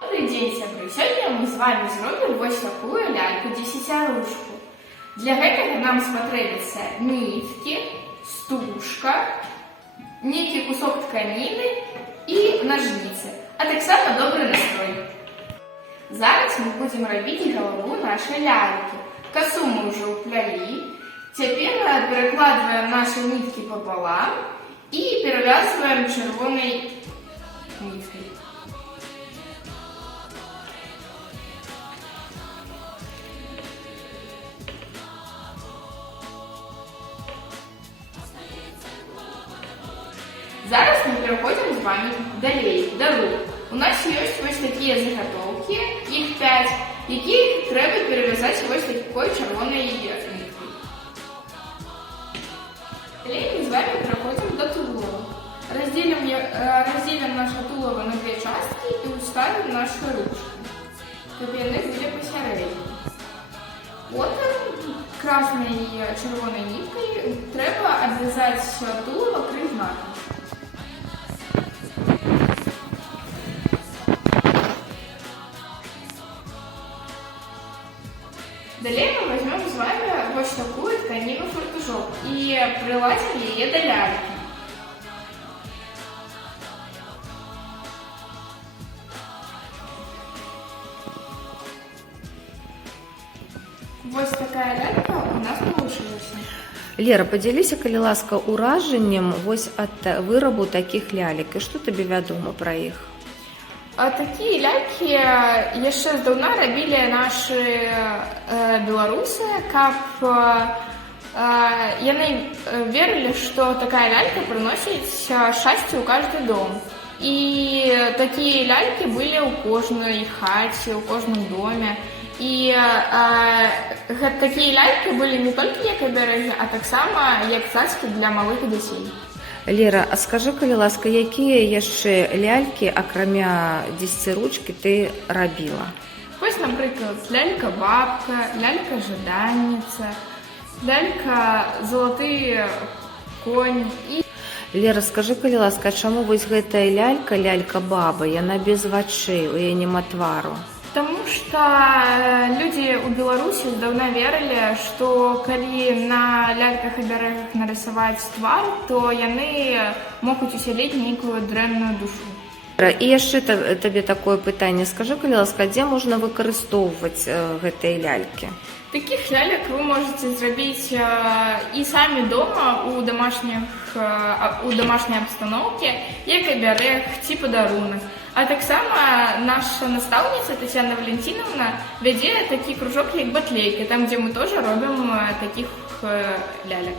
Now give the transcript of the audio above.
Добрый день, сябры! Сегодня мы с вами сделаем вот такую ляльку-десятиручку. Для этого нам спотребятся нитки, стужка, некий кусок тканины и ножницы, а так само добрый настрой. Зараз мы будем робить голову нашей ляльки. Косу мы уже уплели. Теперь перекладываем наши нитки пополам и перевязываем червоной ниткой. Зараз мы переходим с вами далее, до рук. У нас есть ось такие заготовки, их 5, які треба перевязать ось такой червоной ниткой. Далее мы с вами переходим до тулова. Разделим наше тулово на две части и уставим наши ручки, щоб вони були посередині. Потім красною і червоною ниткою треба обв'язати тулово кривзнаком. Далее мы возьмем с вами вот такую тканину фартушок и приладим ее до ляльки. Вот такая лялька у нас получилась. Лера, подзяліся, калі ласка, уражаннем вось ад вырабу такіх лялек. І што табе вядома пра іх? Такие ляльки еще давно робили наши белорусы, как они верили, что такая лялька приносит счастье у каждый дом. И такие ляльки были у каждой хате, у каждом доме. И такие ляльки были не только як обереги, а так само як цацки для малых детей. Лера, а скажи, калі ласка, якія яшчэ лялькі, акрамя дзесяціручкі, ты рабіла? Вось, напрыклад, лялька-бабка, лялька-жаданніца, лялька-залаты конь. Лера, скажи, калі ласка, чаму вось гэтая лялька, лялька-баба, яна без вачэй, у яе няма твару? Потому что люди у Беларуси давно верили, что калі на ляльках-оберегах нарисовать твар, то яны могут уселить некую дрэнную душу. І яшчэ табе такое пытанне. Скажи, калі ласка, дзе можна выкарыстоўваць гэтыя лялькі? Таких лялек вы можете сделать и сами дома у домашней обстановки, як оберег, типа подарунок. А так само наша наставница Татьяна Валентиновна ведет такий кружок, як батлейки, там, где мы тоже робим таких лялек.